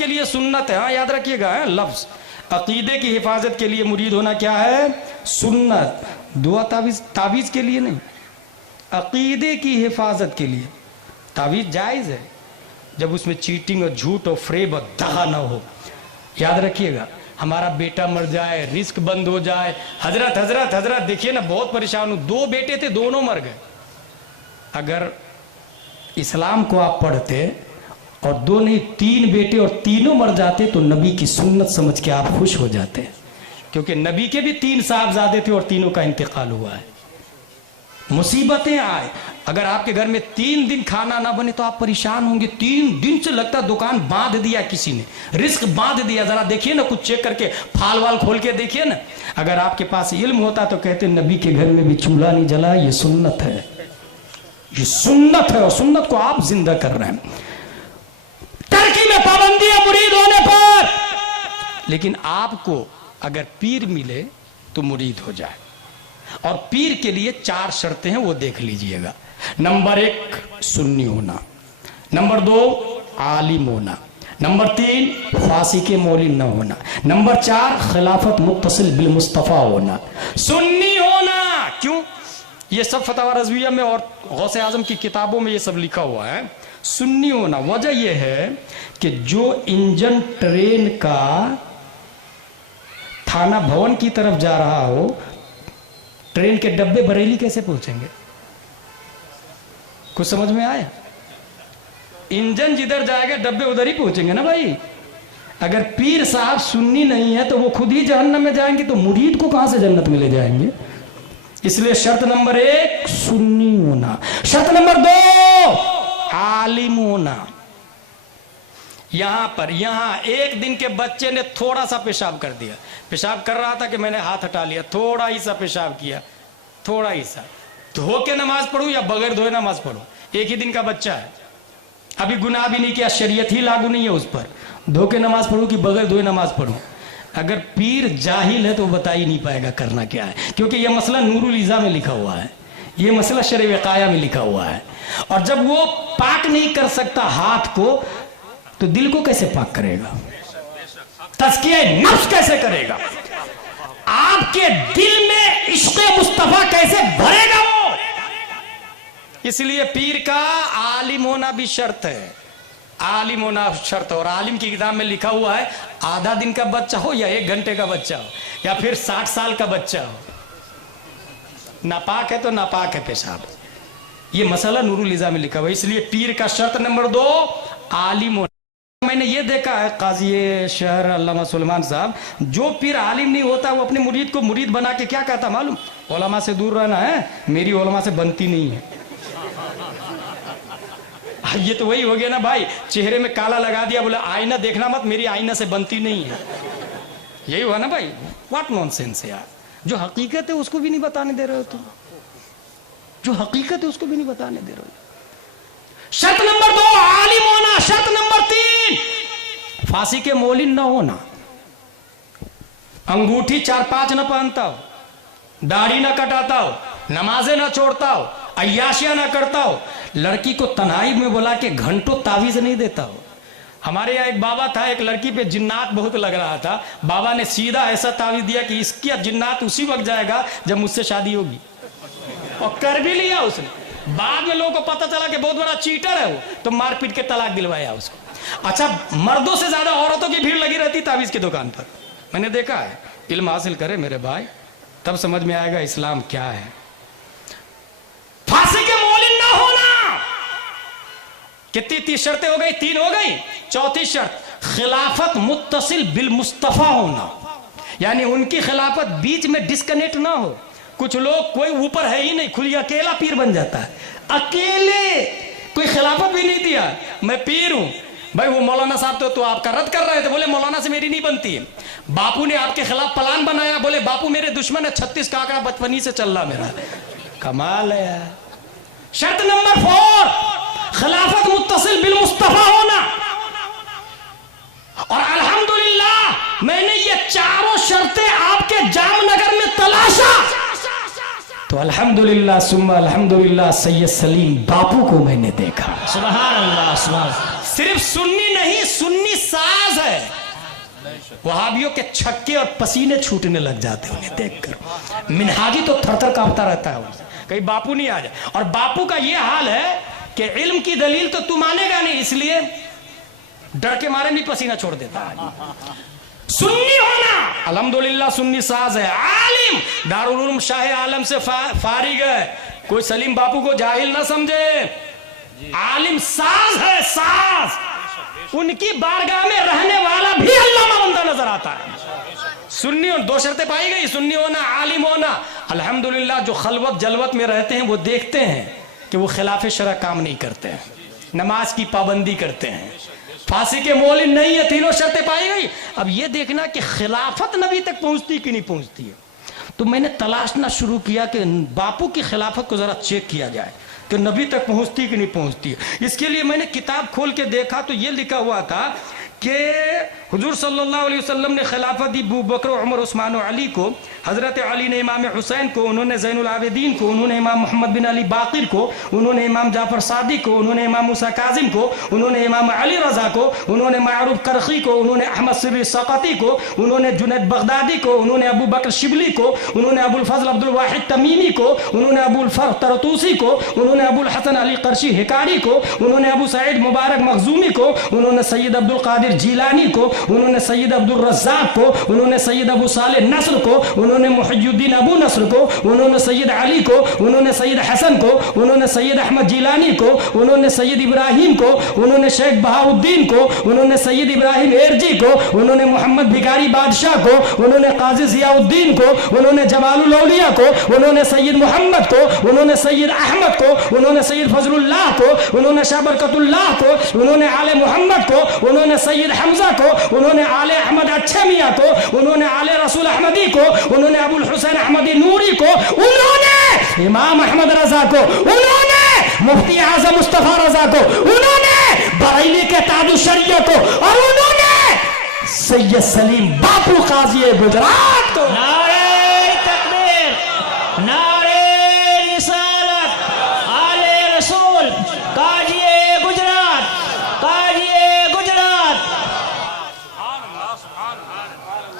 کے لیے سنت ہے. ہاں یاد رکھیے گا لفظ. عقیدے کی حفاظت کے لیے مرید ہونا کیا ہے؟ سنت. دعا تعویذ کے لیے نہیں، عقیدے کی حفاظت کے لیے. تعویذ جائز ہے جب اس میں چیٹنگ اور جھوٹ اور فریب اور دغا نہ ہو. یاد رکھیے گا ہمارا بیٹا مر جائے، رزق بند ہو جائے. حضرت دیکھیے نا بہت پریشان ہوں، 2 بیٹے تھے دونوں مر گئے. اگر اسلام کو آپ پڑھتے اور 2 نہیں 3 بیٹے اور تینوں مر جاتے تو نبی کی سنت سمجھ کے آپ خوش ہو جاتے، کیونکہ نبی کے بھی 3 صاحبزادے تھے اور تینوں کا انتقال ہوا ہے. مصیبتیں آئے، اگر آپ کے گھر میں 3 دن کھانا نہ بنے تو آپ پریشان ہوں گے. 3 دن سے لگتا دکان باندھ دیا کسی نے، رزق باندھ دیا. ذرا دیکھیے نا کچھ چیک کر کے، پھال وال کھول کے دیکھیے نا. اگر آپ کے پاس علم ہوتا تو کہتے نبی کے گھر میں بھی چولہا نہیں جلا. یہ سنت ہے، یہ سنت ہے، اور سنت کو آپ زندہ کر رہے ہیں. ترکی میں پابندی ہے مرید ہونے پر. لیکن آپ کو اگر پیر ملے تو مرید ہو جائے. اور پیر کے لیے 4 شرطیں ہیں، وہ دیکھ لیجئے گا. نمبر 1 سنی ہونا، نمبر 2 عالم ہونا، نمبر 3 فاسق مولن نہ ہونا، نمبر 4 خلافت متصل بالمصطفیٰ ہونا. سنی ہونا کیوں؟ یہ سب فتاوی رضویہ میں اور غوث اعظم کی کتابوں میں یہ سب لکھا ہوا ہے. سنی ہونا وجہ یہ ہے کہ جو انجن ٹرین کا تھانہ بھون کی طرف جا رہا ہو، ٹرین کے ڈبے بریلی کیسے پہنچیں گے؟ کچھ سمجھ میں آیا؟ انجن جدھر جائے گا ڈبے ادھر ہی پہنچیں گے نا بھائی. اگر پیر صاحب سنی نہیں ہے تو وہ خود ہی جہنم میں جائیں گے، تو مرید کو کہاں سے جنت میں لے جائیں گے؟ اس لیے شرط نمبر 1 سنی ہونا، شرط نمبر 2 عالم ہونا. یہاں 1 دن کے بچے نے تھوڑا سا پیشاب کر دیا، پیشاب کر رہا تھا کہ میں نے ہاتھ ہٹا لیا، تھوڑا ہی سا پیشاب کیا، تھوڑا ہی سا. دھو کے نماز پڑھوں یا بغیر دھوئے نماز پڑھوں؟ 1 ہی دن کا بچہ ہے، ابھی گناہ بھی نہیں کیا، شریعت ہی لاگو نہیں ہے اس پر. دھو کے نماز پڑھوں کہ بغیر دھوئے نماز پڑھوں؟ اگر پیر جاہل ہے تو وہ بتا ہی نہیں پائے گا کرنا کیا ہے، کیونکہ یہ مسئلہ نور الازا میں لکھا ہوا ہے، یہ مسئلہ شرع وقایہ میں لکھا ہوا ہے. اور جب وہ پاک نہیں کر سکتا ہاتھ کو تو دل کو کیسے پاک کرے گا؟ تزکیہ نفس کیسے کرے گا؟ آپ کے دل میں عشق مصطفیٰ کیسے بھرے گا وہ؟ اس لیے پیر کا عالم ہونا بھی شرط ہے، عالم ہونا شرط ہے. اور عالم کی کتاب میں لکھا ہوا ہے آدھا دن کا بچہ ہو یا 1 گھنٹے کا بچہ ہو یا پھر 60 سال کا بچہ ہو، ناپاک ہے تو ناپاک ہے پیشاب. یہ مسئلہ نور الازا میں لکھا ہوا ہے. اس لیے پیر کا شرط نمبر 2 عالم ہونا. میں نے یہ دیکھا ہے قاضی شہر علامہ سلیمان صاحب، جو پیر عالم نہیں ہوتا وہ اپنے مرید کو مرید بنا کے کیا کہتا معلوم؟ علماء سے دور رہنا ہے، میری علماء سے بنتی نہیں ہے. یہ تو وہی ہو گیا نا بھائی، چہرے میں کالا لگا دیا، بولا آئینہ دیکھنا مت، میری آئینہ سے بنتی نہیں ہے. یہی ہوا نا بھائی. واٹ نون سینس یار. جو حقیقت ہے اس کو بھی نہیں بتانے دے رہے ہو تم، جو حقیقت ہے اس کو بھی نہیں بتانے دے رہے ہو. شرط نمبر 2 عالم ہونا، شرط نمبر 3 فاسق مولن نہ ہونا. انگوٹھی 4-5 نہ پہنتا ہو، داڑھی نہ کٹاتا ہو، نمازیں نہ چھوڑتا ہو، عیاشیاں نہ کرتا ہو، لڑکی کو تنہائی میں بلا کے گھنٹوں تعویذ نہیں دیتا ہو. ہمارے یہاں ایک بابا تھا، ایک لڑکی پہ جنات بہت لگ رہا تھا، بابا نے سیدھا ایسا تعویذ دیا کہ اس کی جنات اسی وقت جائے گا جب مجھ سے شادی ہوگی. اور کر بھی لیا اس نے. بعد میں لوگوں کو پتہ چلا کہ بہت بڑا چیٹر ہے وہ، تو مار پیٹ کے طلاق دلوایا اس کو. اچھا مردوں سے زیادہ عورتوں کی بھیڑ لگی رہتی تعویذ کی دکان پر. میں نے دیکھا ہے. علم حاصل کرے میرے بھائی، تب سمجھ میں آئے گا اسلام کیا ہے. فاسق مولن نہ ہونا. کتنی 30 شرطیں ہو گئی؟ 3 ہو گئی. 4تھی شرط خلافت متصل بالمصطفیٰ ہونا، یعنی ان کی خلافت بیچ میں ڈسکنیکٹ نہ ہو. کچھ لوگ کوئی اوپر ہے ہی نہیں، خود ہی اکیلا پیر بن جاتا ہے، اکیلے، کوئی خلافت بھی نہیں دیا، میں پیر ہوں. بھائی وہ مولانا صاحب تو آپ کا رد کر رہے تھے، بولے مولانا سے میری نہیں بنتی ہے. باپو نے آپ کے خلاف پلان بنایا، بولے باپو میرے دشمن ہے، 36 کا آنکڑا بچپنی سے چل رہا میرا. کمال ہے یار. شرط نمبر 4 خلافت متصل بالمصطفیٰ ہونا. اور الحمدللہ میں نے یہ 4 شرطیں آپ کے جام نگر میں تلاشا تو الحمدللہ ثم الحمدللہ سید سلیم باپو کو میں نے دیکھا. سبحان اللہ. سبحان اللہ. صرف سنی نہیں، سنی ساز ہے. وہابیوں کے چھکے اور پسینے چھوٹنے لگ جاتے ہیں انہیں دیکھ کر. منہاجی تو تھر تھر کانپتا رہتا ہے ان سے، کہیں باپو نہیں آ جائے. اور باپو کا یہ حال ہے کہ علم کی دلیل تو تو مانے گا نہیں، اس لیے ڈر کے مارے نہیں پسینہ چھوڑ دیتا. سنی ہونا الحمدللہ سنی ساز ہے. عالم دارالعلوم شاہ عالم سے فارغ ہے، کوئی سلیم باپو کو جاہل نہ سمجھے. عالم ساز ہے، ساز. ان کی بارگاہ میں رہنے والا بھی علامہ بندہ نظر آتا ہے. سنی اور دو شرطیں پائی گئی، سنی ہونا، عالم ہونا. الحمدللہ جو خلوت جلوت میں رہتے ہیں وہ دیکھتے ہیں کہ وہ خلاف شرع کام نہیں کرتے ہیں، نماز کی پابندی کرتے ہیں، فاسق مولن نہیں ہے. تینوں شرطیں پائی گئی. اب یہ دیکھنا کہ خلافت نبی تک پہنچتی کہ نہیں پہنچتی ہے. تو میں نے تلاشنا شروع کیا کہ باپو کی خلافت کو ذرا چیک کیا جائے کہ نبی تک پہنچتی کہ نہیں پہنچتی ہے. اس کے لیے میں نے کتاب کھول کے دیکھا تو یہ لکھا ہوا تھا کہ حضور صلی اللہ علیہ وسلم نے خلافت دی ابو بکر عمر عثمان و علی کو. حضرت علی نے امام حسین کو، انہوں نے زین العابدین کو، انہوں نے امام محمد بن علی باقر کو، انہوں نے امام جعفر صادق کو، انہوں نے امام موسیٰ کاظم کو، انہوں نے امام علی رضا کو، انہوں نے معروف کرخی کو، انہوں نے احمد سری سقطی کو، انہوں نے جنید بغدادی کو، انہوں نے ابو بکر شبلی کو، انہوں نے ابو الفضل عبد الواحد تمیمی کو، انہوں نے ابو الفرق طرطوسی کو، انہوں نے ابو الحسن علی قرشی حکاری کو، انہوں نے ابو سعید مبارک مخزومی کو، انہوں نے سید عبد القادر جیلانی کو، انہوں نے سید عبد الرزاق کو، انہوں نے سید ابو صالح نصر کو، انہوں نے محی الدین ابو نصر کو، انہوں نے سید علی کو، انہوں نے سید حسن کو، انہوں نے سید احمد جیلانی کو، انہوں نے سید ابراہیم کو، انہوں نے شیخ بہاؤالدین کو، انہوں نے سید ابراہیم ایرجی کو، انہوں نے محمد بھگاری بادشاہ کو، انہوں نے قاضی ضیاء الدین کو، انہوں نے جمال الاولیاء کو، انہوں نے سید محمد کو، انہوں نے سید احمد کو، انہوں نے سید فضل اللہ کو، انہوں نے شاہ برکت اللہ کو، انہوں نے آل محمد کو، انہوں نے سید حمزہ کو، انہوں نے آل احمد اچھے میاں کو، انہوں نے آل رسول احمدی کو، انہوں نے ابو الحسین احمدی نوری کو، انہوں نے امام احمد رضا کو، انہوں نے مفتی اعظم مصطفیٰ رضا کو، انہوں نے بریلی کے تاج الشریعہ کو، اور انہوں نے سید سلیم باپو قاضی گجرات کو.